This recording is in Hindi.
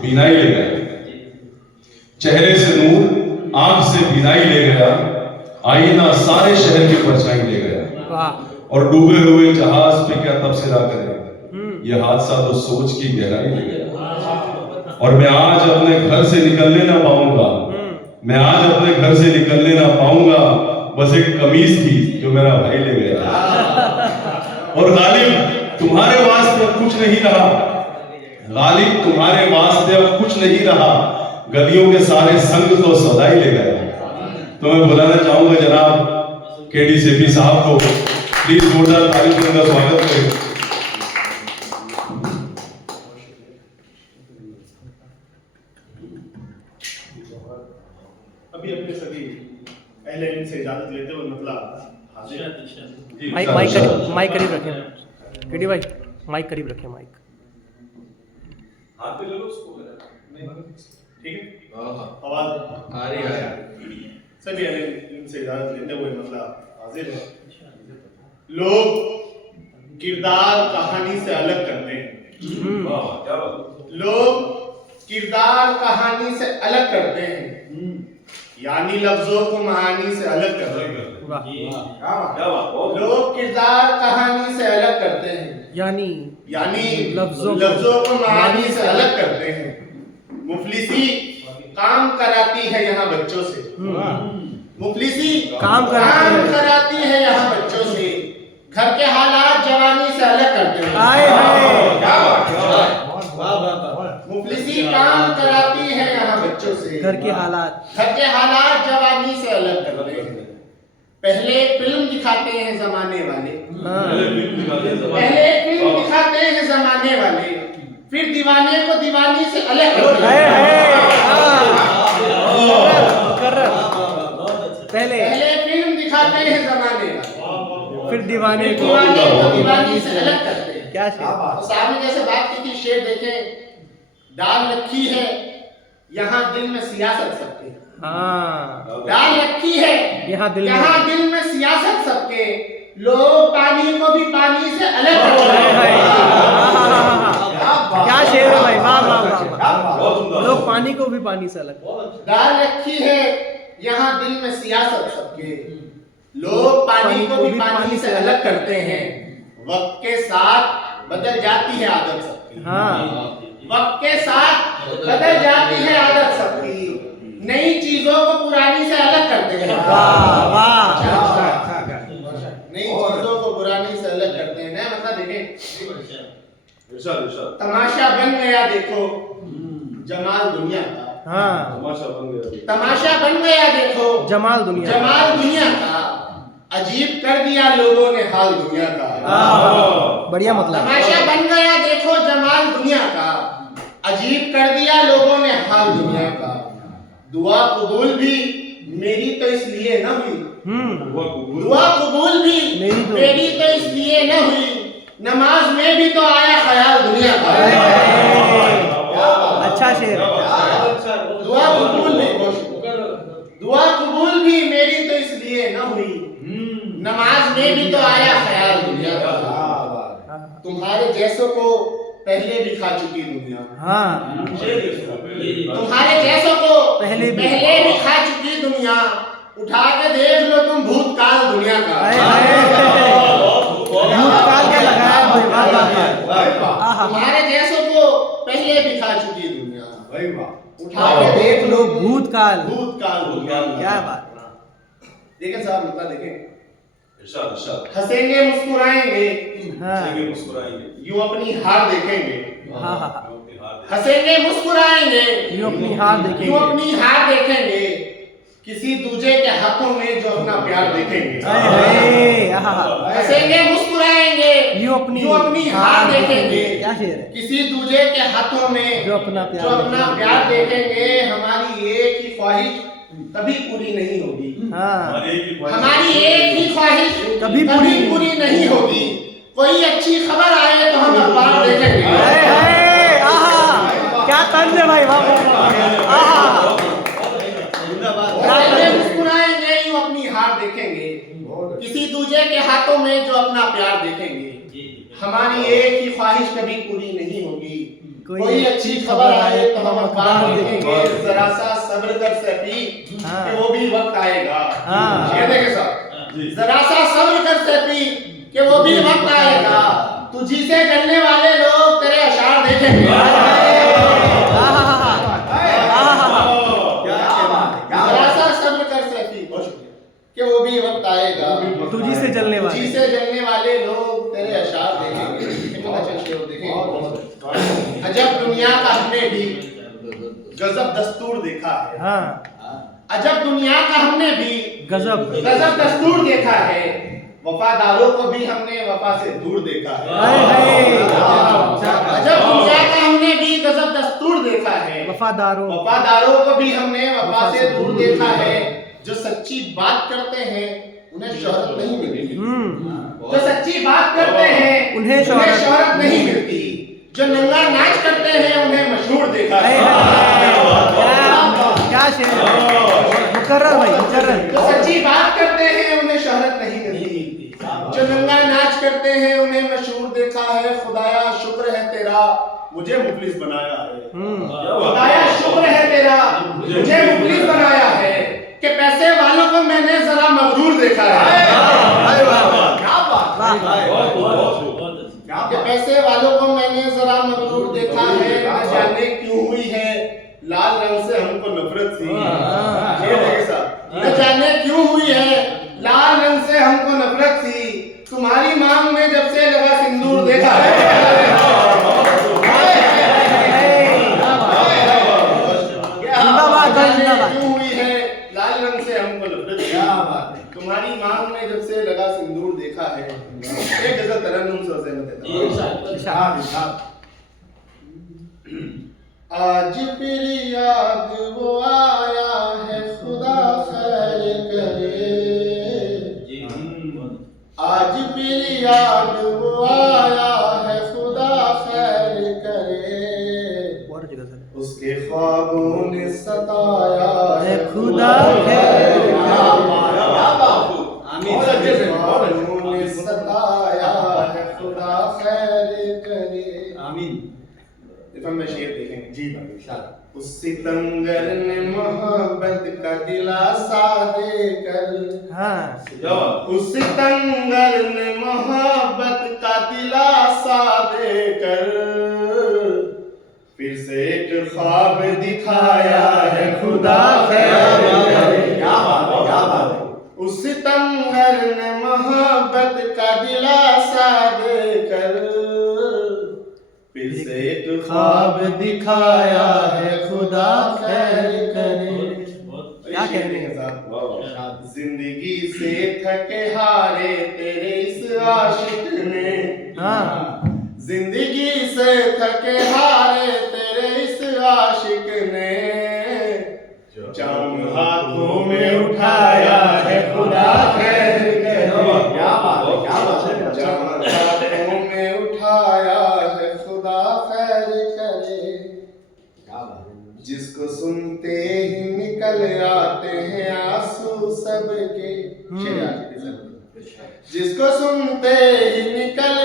बीनाई ले गया, चेहरे से नूर, आंख से बीनाई ले गया, आईना सारे शहर की परछाई ले गया। और डूबे हुए जहाज पे क्या तबसरा करे, ये हादसा तो सोच की गहराई ले गया। और मैं आज अपने घर से निकलने ना पाऊंगा, मैं आज अपने घर से निकलने ना पाऊंगा, बस एक कमीज थी जो मेरा भाई ले गया। और गालिब तुम्हारे वास्ते अब कुछ नहीं रहा, गालिब तुम्हारे वास्ते अब कुछ नहीं रहा, गलियों के सारे संग तो सौदाई ले गया। तो मैं बुलाना चाहूंगा जनाब केडी सेठी साहब को, प्लीज जोरदार ताली से उनका स्वागत करें। अभी अपने सभी अहले इल्म से इजाजत लेते हुए मतलब माइक करीब रखें केडी भाई, माइक करीब रखें, माइक हाथ पे ले लो उसको, ठीक है, आवाज आ रही है। सभी अहले इल्म से इजाजत लेते हुए मतलब हाजिर है। लोग किरदार कहानी से अलग करते हैं, लोग किरदार कहानी से अलग करते हैं, यानी लफ्जों को कहानी से अलग करते हैं। लोग किरदार कहानी से अलग करते हैं, यानी लफ्जों को कहानी से अलग करते हैं। मुफलिसी काम कराती है यहाँ बच्चों से, मुफलिसी काम कराती है यहाँ बच्चों से, घर के हालात जवानी से अलग करते हैं। मुफलिसी काम कराती है यहाँ बच्चों से, घर के हालात जवानी से अलग करते हैं। पहले फिल्म दिखाते हैं जमाने वाले, फिर दीवाने को दीवानी से अलग करते हैं। पहले फिल्म दिखाते हैं जमाने वाले, फिर दीवाने को दीवानी से अलग करते हैं। क्या सामने जैसे बात की थी, शेर देखें, डाल रखी है यहाँ दिल में सियासत सबके, डाल रखी है यहाँ दिल में सियासत सबके, लोग पानी को भी पानी से अलग करते हैं। क्या शेर है भाई, वाह वाह वाह। लोग पानी को भी पानी से अलग, डाल रखी है यहाँ दिल में सियासत सबके, लोग पानी को भी पानी से अलग करते हैं। वक्त के साथ बदल जाती है आदत सबकी, वक्त के साथ बदल जाती है आदत सबकी, नई चीजों को पुरानी से अलग करते हैं। नई चीजों को पुरानी से अलग करते हैं। नया मतलब देखें, तमाशा बन गया देखो जमाल दुनिया का, तमाशा बन गया देखो जमाल दुनिया का, अजीब कर दिया लोगों ने हाल दुनिया का। बढ़िया मतलब, तमाशा बन गया देखो जमाल दुनिया का, अजीब कर दिया लोगों ने हाल दुनिया का। दुआ कबूल भी मेरी तो इसलिए न हुई, दुआ कबूल भी मेरी तो इसलिए न हुई, नमाज में भी तो आया ख्याल दुनिया का। अच्छा शेर, दुआ कबूल भी मेरी तो इसलिए न हुई, नमाज में भी तो आया ख्याल दुनिया का। तुम्हारे जैसों को पहले भी खा चुकी दुनिया, तुम्हारे जैसों को पहले भी खा चुकी दुनिया, उठा के देख लो तुम भूतकाल दुनिया का। तुम्हारे जैसों को पहले भी खा चुकी दुनिया, उठा के देख लो भूतकाल दुनिया। क्या बात, देखें साहब मतलब देखें, हंसेंगे मुस्कुराएंगे, यूं अपनी हार देखेंगे, हंसेंगे मुस्कुराएंगे, यूं अपनी हार देखेंगे, किसी दूजे के हाथों में जो अपना प्यार देखेंगे। हंसेंगे मुस्कुराएंगे, यूं अपनी हार देखेंगे, किसी दूजे के हाथों में जो अपना प्यार देखेंगे। हमारी एक ही ख्वाहिश कभी पूरी नहीं होगी, हमारी एक ही ख्वाहिश कभी पूरी नहीं होगी। कोई अच्छी खबर आए तो हम अखबार देखेंगे। क्या तंज है भाई, मुस्कुराएंगे यूं अपनी हार देखेंगे, किसी दूजे के हाथों में जो अपना प्यार देखेंगे। हमारी एक ही ख्वाहिश कभी पूरी नहीं होगी, कोई अच्छी खबर आए तो हम अखबार देखेंगे, जरा सा सब्र कर सैफी कि वो भी वक्त आएगा। ये देखे साहब, जरा सा सब्र कर सैफी कि वो भी वक्त आएगा, तुझी से जलने वाले लोग तेरे अशार देखेंगे। जरा सा सब्र कर सैफी कि वो भी वक्त आएगा, तुझी से जलने वाले लोग तेरे अशार देखेंगे। अजब दुनिया का हमने भी गजब दस्तूर देखा है। अजब दुनिया का हमने भी गजब दस्तूर देखा है, वफादारों को भी हमने वफा से दूर देखा है। अजब दुनिया का हमने भी गजब दस्तूर देखा है, वफादारों को भी हमने वफा से दूर देखा है। जो सच्ची बात करते हैं उन्हें शोहरत नहीं मिलती, जो सच्ची बात करते हैं उन्हें शोहरत नहीं मिलती, जो नंगा नाच करते हैं उन्हें मशहूर देखा है। क्या शेर मुकर्रर भाई, मुकर्रर। जो सच्ची बात करते हैं उन्हें शोहरत नहीं मिलती, जो नंगा नाच करते हैं उन्हें मशहूर देखा है। खुदाया शुक्र है तेरा मुझे मुखलिस बनाया है, खुदाया शुक्र है तेरा मुझे मुखलिस बनाया है, कि पैसे वालों को मैंने जरा मगरूर देखा है। कि पैसे वालों को मैंने जरा मगरूर देखा है, न जाने क्यों हुई है लाल रंग से हमको नफरत सी। न जाने क्यों हुई है लाल रंग से हमको नफरत सी, तुम्हारी मांग में जब से लगा सिंदूर देखा है। क्यों हुई है लाल रंग से हमको नफरत सी, तुम्हारी मांग में जब से लगा सिंदूर देखा है। एक गजल तरन्नुम से देता आज फिर याद वो आया है, खुदा खैर करे। आज फिर याद वो आया है, खुदा खैर करे। उसके ख्वाबों ने सताया है, खुदा खैर ख्वाबों ने सताया है, खुदा खैर करे। आमीन। में शेर देखेंगे जी भाई। उस सितमगर ने मोहब्बत का दिलासा देकर, उस सितमगर ने मोहब्बत का दिलासा देकर फिर से एक ख्वाब दिखाया है, खुदा खैर करे। क्या बात है। उस सितमगर ने मोहब्बत का दिलासा देकर फिर से एक ख्वाब दिखाया है, खुदा खैर करे। क्या कहने हैं साहब, जिंदगी से थके हारे तेरे इस आशिक ने, जिंदगी से थके हारे तेरे इस आशिक ने, जाम हाथों में उठाया है, खुदा खैर करे। क्या बात है। जाम हाथों में उठाया है, खुदा खैर करे। जिसको सुनते ही निकल आते हैं आंसू सबके, जिसको सुनते ही निकल